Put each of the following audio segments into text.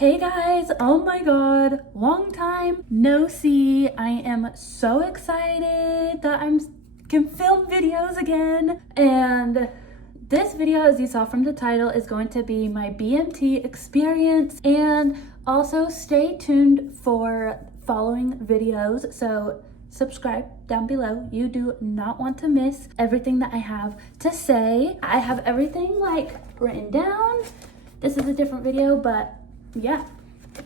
Hey guys, oh my god, long time no see. I am so excited that I can film videos again. And this video, as you saw from the title, is going to be my BMT experience, and also stay tuned for following videos. So subscribe down below. You do not want to miss everything that I have to say. I have everything like written down. This is a different video, but yeah,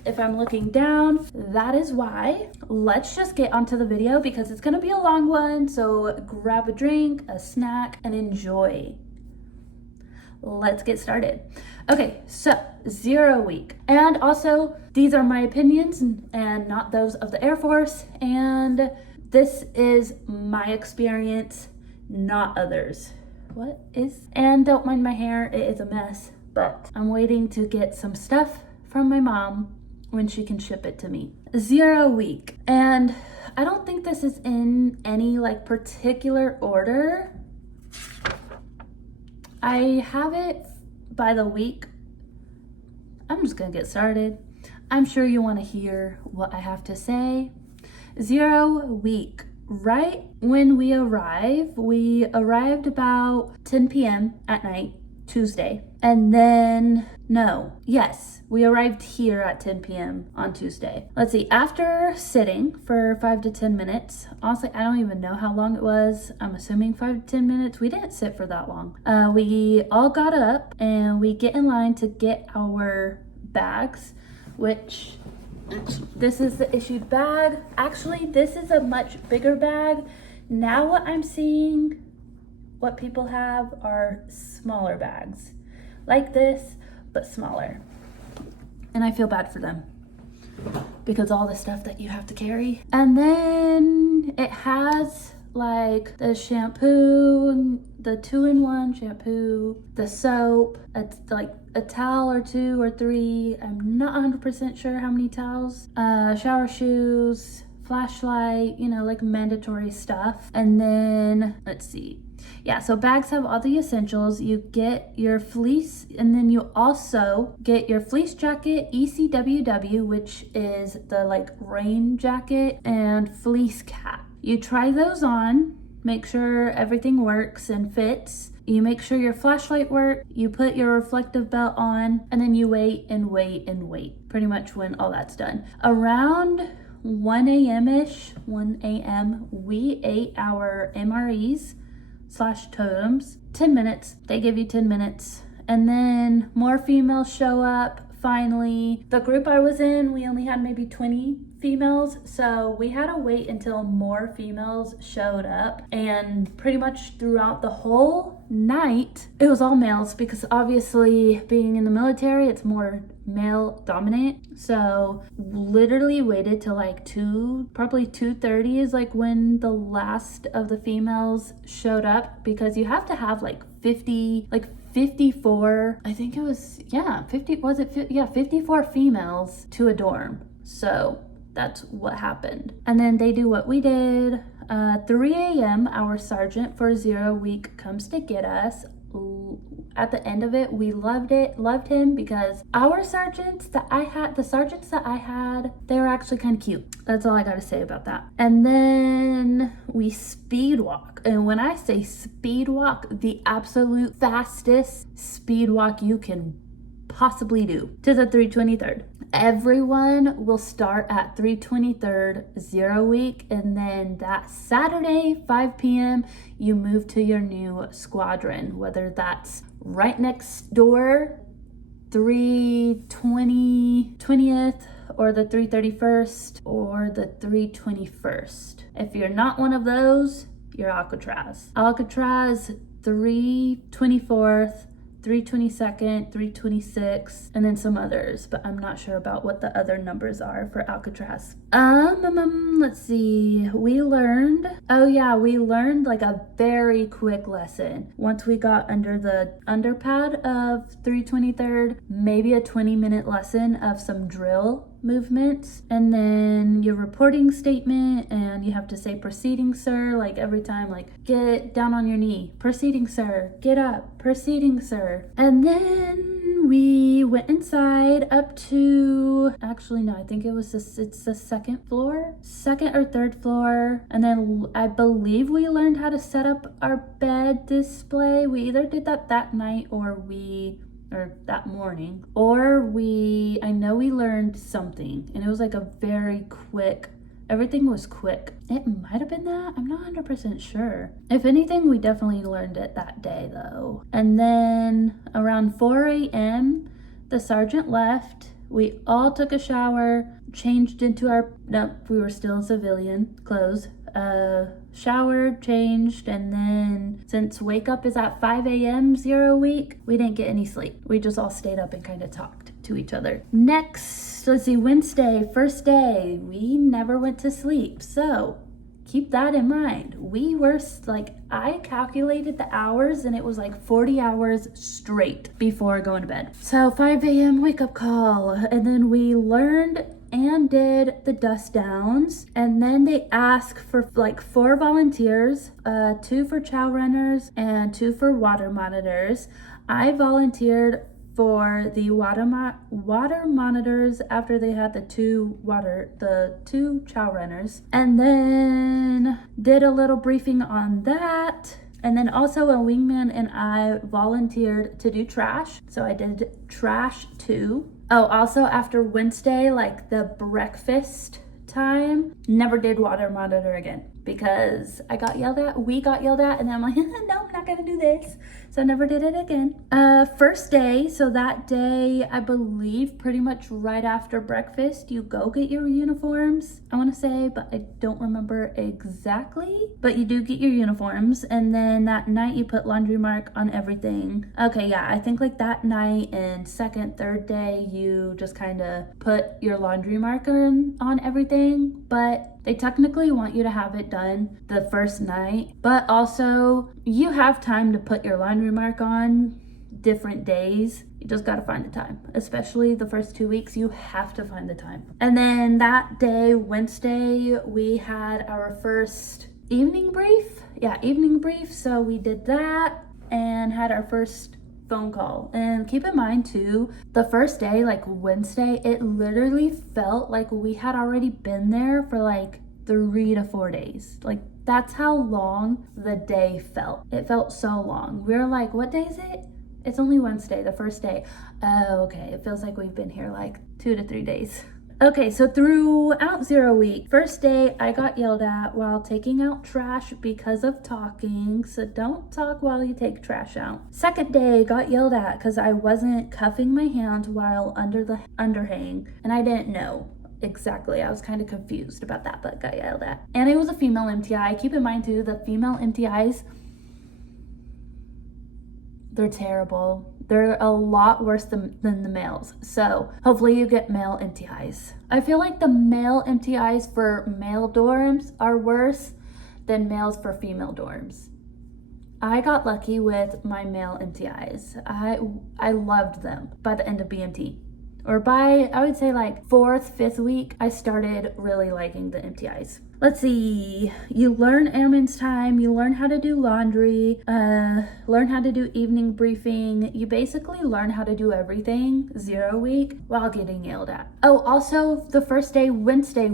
if I'm looking down, that is why. Let's just get onto the video because it's gonna be a long one. So grab a drink, a snack, and enjoy. Let's get started. Okay, so 0 week. And also, these are my opinions and not those of the Air Force. And this is my experience, not others. And don't mind my hair, it is a mess. But I'm waiting to get some stuff from my mom when she can ship it to me. 0 week. And I don't think this is in any like particular order. I have it by the week. I'm just gonna get started. I'm sure you want to hear what I have to say. 0 week. Right when we arrived about 10 p.m. at night, Tuesday. And then, we arrived here at 10 p.m. on Tuesday. Let's see, after sitting for 5 to 10 minutes, honestly, I don't even know how long it was. I'm assuming 5 to 10 minutes. We didn't sit for that long. We all got up and we get in line to get our bags, which this is the issued bag. Actually, this is a much bigger bag. Now what I'm seeing, what people have are smaller bags like this, but smaller. And I feel bad for them because all the stuff that you have to carry. And then it has like the shampoo, the 2-in-1 shampoo, the soap, it's like a towel or 2 or 3. I'm not 100% sure how many towels, shower shoes, flashlight, like mandatory stuff. And then let's see. Yeah, so bags have all the essentials. You get your fleece, and then you also get your fleece jacket, ECWW, which is the like rain jacket, and fleece cap. You try those on, make sure everything works and fits. You make sure your flashlight works, you put your reflective belt on, and then you wait and wait and wait, pretty much when all that's done. Around 1 a.m., we ate our MREs / totems. 10 minutes, they give you 10 minutes. And then more females show up. Finally, the group I was in, we only had maybe 20 females, so we had to wait until more females showed up. And pretty much throughout the whole night, it was all males because obviously being in the military, it's more male dominant. So literally waited till like probably 2:30 is like when the last of the females showed up, because you have to have like 54, I think it was, 54 females to a dorm. So that's what happened. And then they do what we did. 3 a.m. our sergeant for 0 week comes to get us. At the end of it, we loved him because our sergeants that I had, they were actually kind of cute. That's all I gotta say about that. And then we speed walk. And when I say speed walk, the absolute fastest speed walk you can possibly do to the 323rd. Everyone will start at 323rd 0 week, and then that Saturday 5 p.m. you move to your new squadron, whether that's right next door 320th or the 331st or the 321st. If you're not one of those, you're Alcatraz 324th, 322nd, 326, and then some others, but I'm not sure about what the other numbers are for Alcatraz. Let's see. We learned like a very quick lesson. Once we got under the underpad of 323rd, maybe a 20-minute lesson of some drill movements, and then your reporting statement, and you have to say proceeding sir, like every time, like get down on your knee, proceeding sir, get up, proceeding sir. And then we went inside up to to, actually no, I think it's the second or third floor. And then I believe we learned how to set up our bed display. We either did that night or that morning, I know we learned something, and it was like a very quick, everything was quick. It might have been that, I'm not 100% sure. If anything, we definitely learned it that day though. And then around 4 a.m., the sergeant left. We all took a shower, changed into we were still in civilian clothes. Showered, changed, and then since wake up is at 5 a.m. 0 week, we didn't get any sleep. We just all stayed up and kind of talked to each other. Next, let's see, Wednesday, first day, we never went to sleep. So keep that in mind. We were I calculated the hours and it was like 40 hours straight before going to bed. So 5 a.m. wake up call, and then we learned and did the dust downs, and then they ask for like 4 volunteers, 2 for chow runners and 2 for water monitors. I volunteered for the water monitors after they had the 2 chow runners, and then did a little briefing on that. And then also a wingman and I volunteered to do trash, so I did trash too. Oh, also after Wednesday, like the breakfast time, never did water monitor again because we got yelled at, and then I'm like, no, I'm not gonna do this. So I never did it again. First day, so that day, I believe pretty much right after breakfast, you go get your uniforms, I wanna say, but I don't remember exactly. But you do get your uniforms, and then that night you put laundry mark on everything. Okay, yeah, I think like that night and second, third day, you just kind of put your laundry marker on everything, but they technically want you to have it done the first night, but also you have time to put your laundry mark on different days. You just gotta find the time, especially the first 2 weeks, you have to find the time. And then that day, Wednesday, we had our first evening brief. Yeah, evening brief. So we did that and had our first phone call. And keep in mind too, the first day, like Wednesday, it literally felt like we had already been there for like 3 to 4 days. Like that's how long the day felt. It felt so long. We were like, what day is it? It's only Wednesday, the first day. Oh, okay. It feels like we've been here like 2 to 3 days. Okay, so throughout 0 week, first day I got yelled at while taking out trash because of talking, so don't talk while you take trash out. Second day, got yelled at because I wasn't cuffing my hand while under the underhang, and I didn't know exactly. I was kind of confused about that, but got yelled at. And it was a female MTI. Keep in mind too, the female MTIs, they're terrible. They're a lot worse than the males. So hopefully you get male MTIs. I feel like the male MTIs for male dorms are worse than males for female dorms. I got lucky with my male MTIs. I loved them by the end of BMT. Or by, I would say like 4th, 5th week, I started really liking the MTIs. Let's see, you learn airman's time, you learn how to do laundry, learn how to do evening briefing. You basically learn how to do everything 0 week while getting yelled at. Oh, also the first day, Wednesday,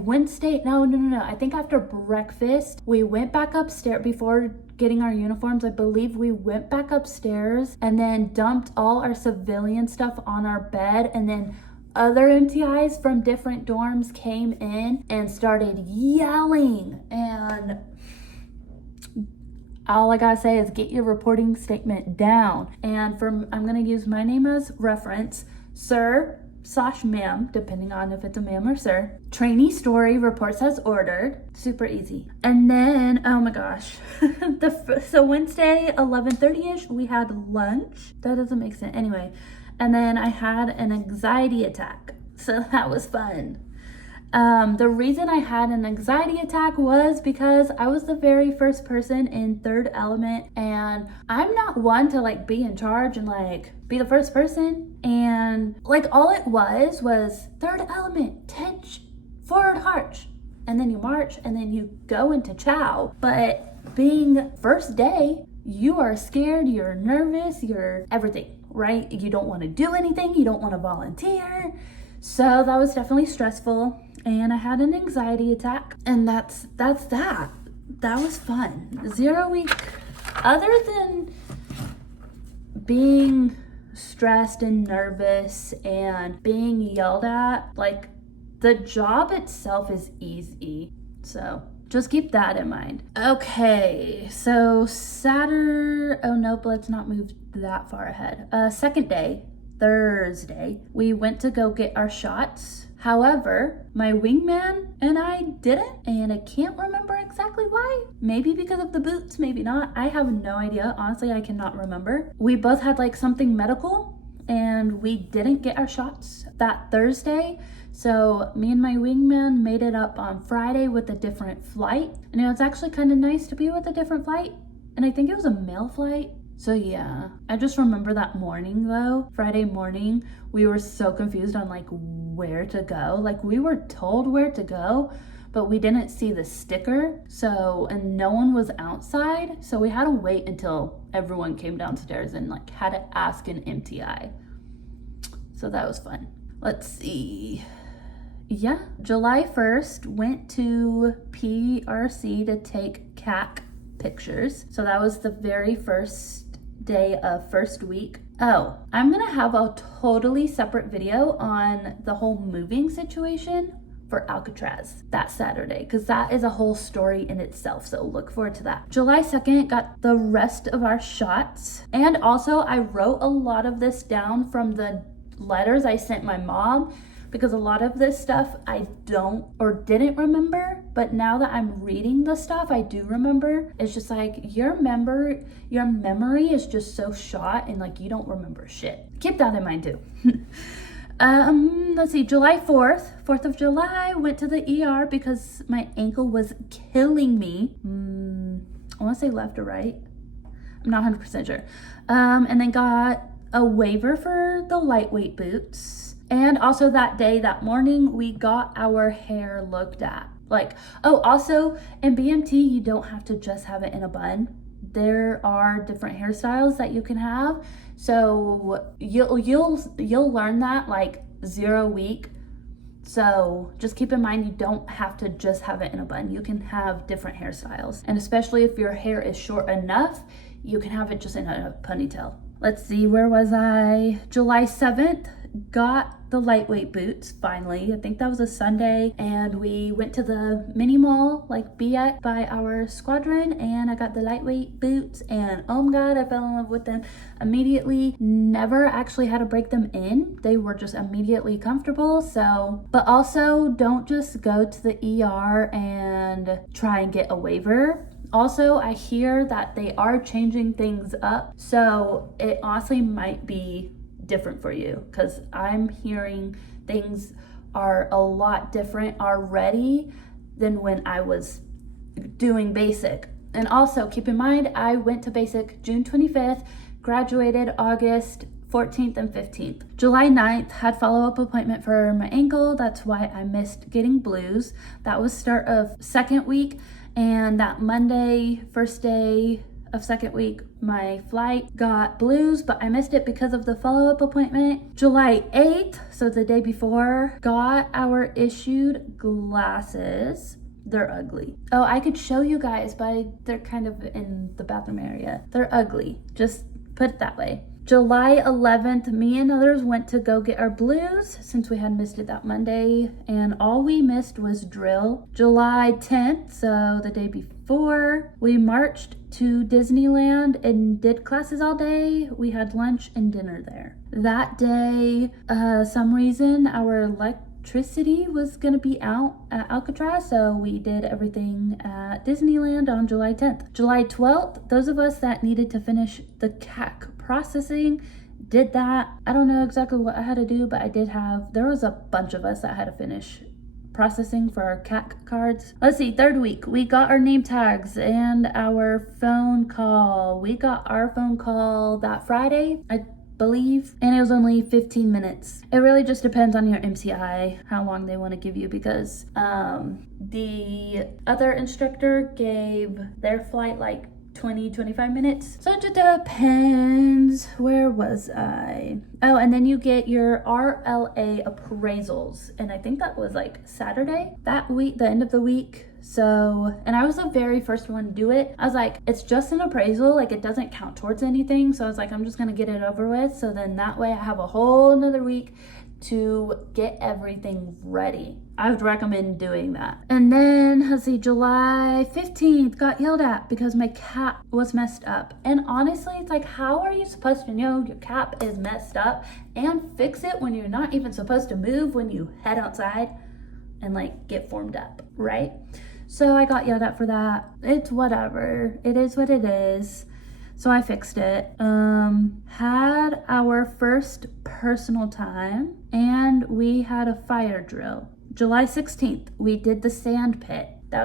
no. I think after breakfast, we went back upstairs before getting our uniforms. I believe we went back upstairs and then dumped all our civilian stuff on our bed, and then other MTIs from different dorms came in and started yelling, and all I gotta say is get your reporting statement down. And I'm gonna use my name as reference, sir/ma'am, depending on if it's a ma'am or sir. Trainee story, reports as ordered. Super easy. And then, oh my gosh. So Wednesday, 11:30ish, we had lunch. That doesn't make sense. Anyway, and then I had an anxiety attack. So that was fun. The reason I had an anxiety attack was because I was the very first person in third element, and I'm not one to like be in charge and like be the first person. And like all it was third element, tench, forward march, and then you march and then you go into chow. But being first day, you are scared, you're nervous, you're everything, right? You don't want to do anything, you don't want to volunteer. So that was definitely stressful, and I had an anxiety attack, and that's that. That was fun. 0 week, other than being stressed and nervous and being yelled at, like, the job itself is easy. So just keep that in mind. Okay, so Saturday, oh nope, let's not move that far ahead. Second day, Thursday, we went to go get our shots. However, my wingman and I didn't, and I can't remember exactly why. Maybe because of the boots, maybe not. I have no idea. Honestly, I cannot remember. We both had like something medical, and we didn't get our shots that Thursday. So me and my wingman made it up on Friday with a different flight. And it was actually kind of nice to be with a different flight. And I think it was a mail flight. So yeah, I just remember that morning though, Friday morning, we were so confused on like where to go. Like we were told where to go, but we didn't see the sticker. So, and no one was outside. So we had to wait until everyone came downstairs and like had to ask an MTI. So that was fun. Let's see. Yeah, July 1st, went to PRC to take CAC pictures. So that was the very first day of first week. Oh, I'm gonna have a totally separate video on the whole moving situation for Alcatraz that Saturday, because that is a whole story in itself. So look forward to that. July 2nd, got the rest of our shots. And also I wrote a lot of this down from the letters I sent my mom, because a lot of this stuff I don't or didn't remember, but now that I'm reading the stuff, I do remember. It's just like your memory is just so shot and like you don't remember shit. Keep that in mind too. Let's see, July 4th of July, went to the ER because my ankle was killing me. I want to say left or right. I'm not 100% sure. And then got a waiver for the lightweight boots. And also that day, that morning, we got our hair looked at. Like, oh, also in BMT, you don't have to just have it in a bun. There are different hairstyles that you can have. So you'll learn that like 0 week. So just keep in mind, you don't have to just have it in a bun. You can have different hairstyles. And especially if your hair is short enough, you can have it just in a ponytail. Let's see, where was I? July 7th, got the lightweight boots finally. I think that was a Sunday, and we went to the mini mall, like by our squadron, and I got the lightweight boots, and oh my god, I fell in love with them immediately. Never actually had to break them in. They were just immediately comfortable. So, but also don't just go to the ER and try and get a waiver. Also, I hear that they are changing things up, so it honestly might be different for you, because I'm hearing things are a lot different already than when I was doing basic. And also keep in mind, I went to basic June 25th, graduated August 14th and 15th. July 9th, had follow-up appointment for my ankle. That's why I missed getting blues. That was start of second week. And that Monday, first day of second week, my flight got blues, but I missed it because of the follow-up appointment. July 8th, so the day before, got our issued glasses. They're ugly. Oh, I could show you guys, but they're kind of in the bathroom area. They're ugly, just put it that way. July 11th, me and others went to go get our blues since we had missed it that Monday, and all we missed was drill. July 10th, so the day before, we marched to Disneyland and did classes all day. We had lunch and dinner there. That day, some reason our electricity was gonna be out at Alcatraz, so we did everything at Disneyland on July 10th. July 12th, those of us that needed to finish the CAC processing did that. I don't know exactly what I had to do, but there was a bunch of us that had to finish processing for our CAC cards. Let's see, third week, we got our name tags and our phone call. We got our phone call that Friday, I believe, and it was only 15 minutes. It really just depends on your MCI, how long they want to give you, because the other instructor gave their flight like 20-25 minutes. So it just depends. Where was I? Oh, and then you get your RLA appraisals, and I think that was like Saturday that week, the end of the week. So, and I was the very first one to do it. I was like, it's just an appraisal, like it doesn't count towards anything. So I was like, I'm just gonna get it over with, so then that way I have a whole another week to get everything ready. I would recommend doing that. And then, let's see, July 15th, got yelled at because my cap was messed up. And honestly, it's like, how are you supposed to know your cap is messed up and fix it when you're not even supposed to move when you head outside and like get formed up, right? So I got yelled at for that. It's whatever. It is what it is. So I fixed it. Had our first personal time, and we had a fire drill. July 16th, we did the sand pit. That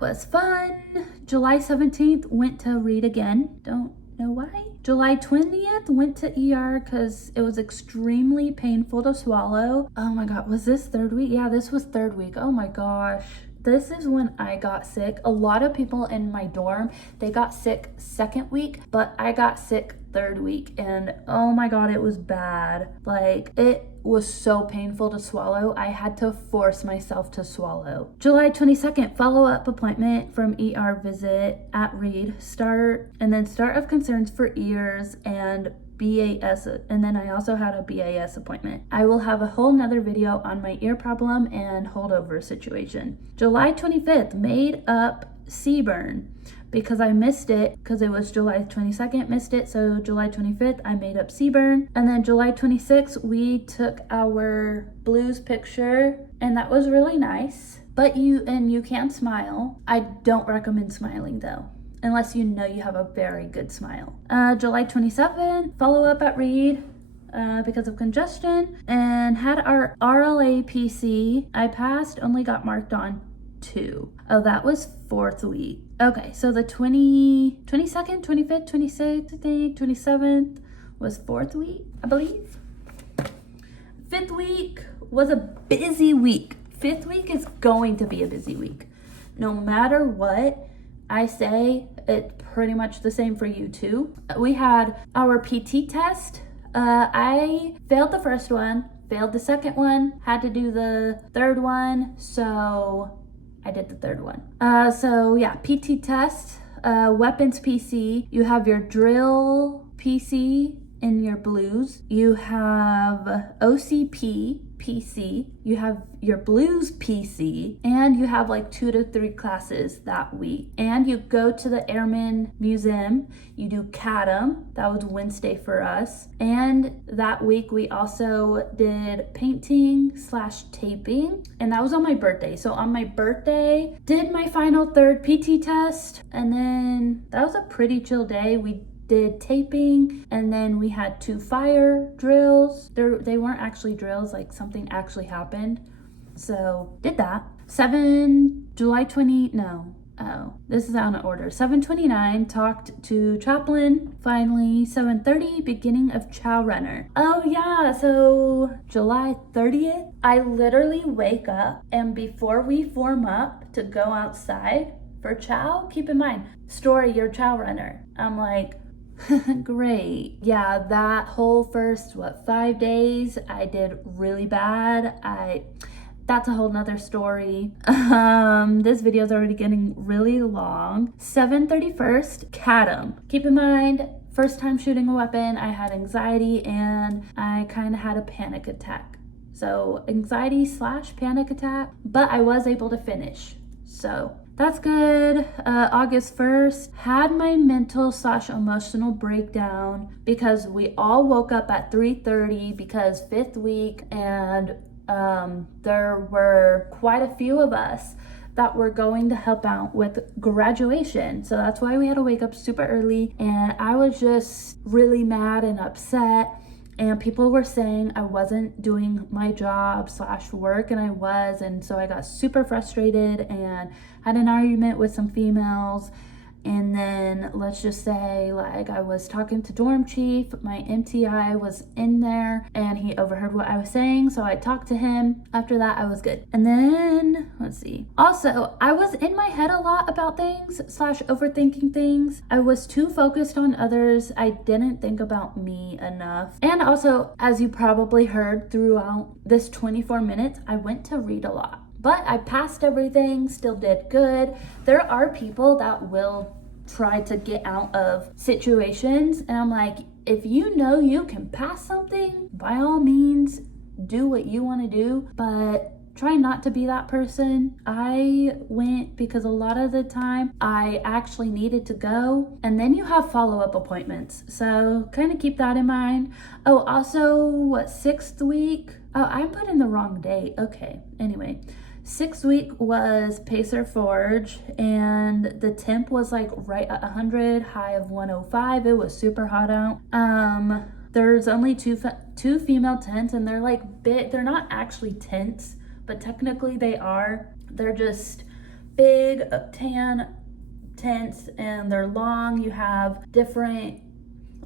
was fun. July 17th, went to read again. Don't know why. July 20th, went to ER because it was extremely painful to swallow. Oh my God, was this third week? Yeah, this was third week. Oh my gosh. This is when I got sick. A lot of people in my dorm, they got sick second week, but I got sick third week, and oh my God, it was bad. Like, it was so painful to swallow. I had to force myself to swallow. July 22nd, follow-up appointment from ER visit at Reed. Start of concerns for ears and BAS, and then I also had a BAS appointment. I will have a whole nother video on my ear problem and holdover situation. July 25th, made up C-burn because I missed it because it was July 22nd, missed it. So July 25th, I made up C-burn. And then July 26th, we took our blues picture, and that was really nice. But you can smile. I don't recommend smiling though, unless you know you have a very good smile. July 27th, follow up at Reed because of congestion, and had our RLA PC. I passed, only got marked on 2. Oh, that was 4th week. Okay, so the 22nd, 25th, 26th, I think, 27th was 4th week, I believe. 5th week was a busy week. 5th week is going to be a busy week. No matter what I say, it's pretty much the same for you too. We had our PT test. I failed the first one, failed the second one, had to do the third one, so I did the third one. So yeah, PT test, weapons PC, you have your drill PC in your blues, you have OCP PC, you have your blues PC, and you have like 2 to 3 classes that week. And you go to the Airman Museum, you do CADM, that was Wednesday for us. And that week we also did painting/taping, and that was on my birthday. So on my birthday, did my final third PT test, and then that was a pretty chill day. We did taping, and then we had 2 fire drills. They weren't actually drills, like something actually happened. So did that. July 20, no. Oh, this is out of order. 7:29, talked to chaplain. Finally, 7:30, beginning of chow runner. Oh yeah, so July 30th, I literally wake up, and before we form up to go outside for chow, keep in mind, story, your chow runner. I'm like, great. Yeah, that whole first 5 days I did really bad. That's a whole nother story. This video is already getting really long. 7:31st, CADM. Keep in mind, first time shooting a weapon, I had anxiety and I kind of had a panic attack. So anxiety/panic attack, but I was able to finish. So that's good. August 1st, had my mental/emotional breakdown because we all woke up at 3:30 because 5th week, and there were quite a few of us that were going to help out with graduation. So that's why we had to wake up super early, and I was just really mad and upset. And people were saying I wasn't doing my job/work, and I was. And so I got super frustrated and had an argument with some females. And then let's just say like I was talking to dorm chief, my MTI was in there and he overheard what I was saying, so I talked to him. After that, I was good. And then let's see, also I was in my head a lot about things / overthinking things. I was too focused on others. I didn't think about me enough. And also, as you probably heard throughout this 24 minutes, I went to read a lot. But I passed everything, still did good. There are people that will try to get out of situations, and I'm like, if you know you can pass something, by all means, do what you want to do, but try not to be that person. I went because a lot of the time I actually needed to go, and then you have follow-up appointments, so kind of keep that in mind. Oh, also, what, 6th week? Oh, I put in the wrong date. Okay, anyway. 6th week was Pacer Forge, and the temp was like right at 100, high of 105. It was super hot out. There's only two female tents, and they're like they're not actually tents, but technically they are. They're just big tan tents, and they're long. You have different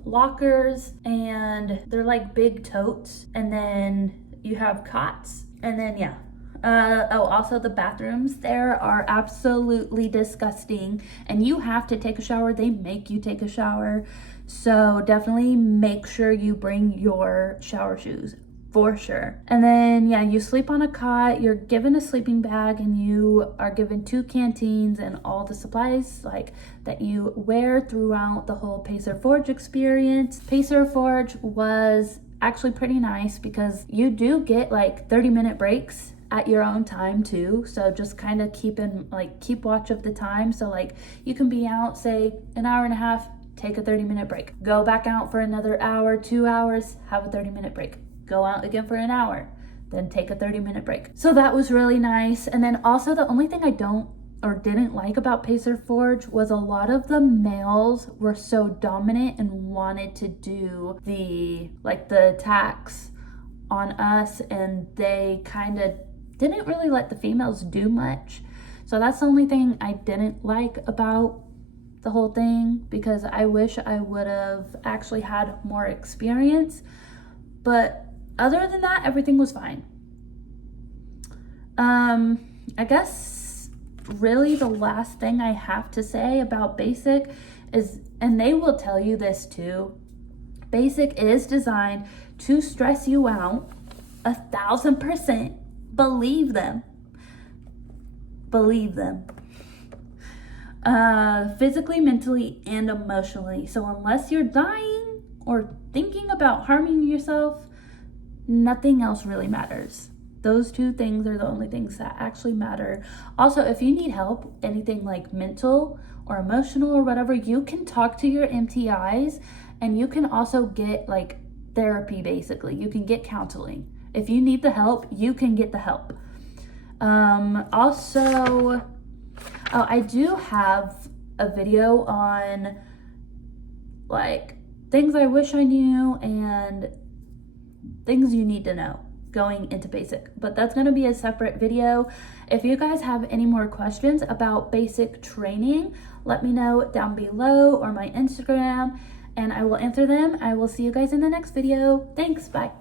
lockers, and they're like big totes, and then you have cots, and then yeah. Also the bathrooms there are absolutely disgusting, and you have to take a shower. They make you take a shower, so definitely make sure you bring your shower shoes for sure. And then yeah, you sleep on a cot, you're given a sleeping bag, and you are given 2 canteens and all the supplies like that you wear throughout the whole Pacer Forge experience. Pacer Forge was actually pretty nice because you do get like 30-minute breaks at your own time too, so just kind of keep watch of the time. So like you can be out, say, an hour and a half, take a 30-minute break, go back out for another hour, 2 hours, have a 30-minute break, go out again for an hour, then take a 30-minute break. So that was really nice. And then also the only thing I didn't like about Pacer Forge was a lot of the males were so dominant and wanted to do the attacks on us, and they kind of didn't really let the females do much. So that's the only thing I didn't like about the whole thing, because I wish I would have actually had more experience. But other than that, everything was fine. I guess really the last thing I have to say about basic is, and they will tell you this too, basic is designed to stress you out 1,000%. Believe them. Physically, mentally, and emotionally. So unless you're dying or thinking about harming yourself, nothing else really matters. Those 2 things are the only things that actually matter. Also, if you need help, anything like mental or emotional or whatever, you can talk to your MTIs, and you can also get like therapy. Basically, you can get counseling. If you need the help, you can get the help. Also, I do have a video on like things I wish I knew and things you need to know going into basic, but that's going to be a separate video. If you guys have any more questions about basic training, let me know down below or my Instagram, and I will answer them. I will see you guys in the next video. Thanks, bye.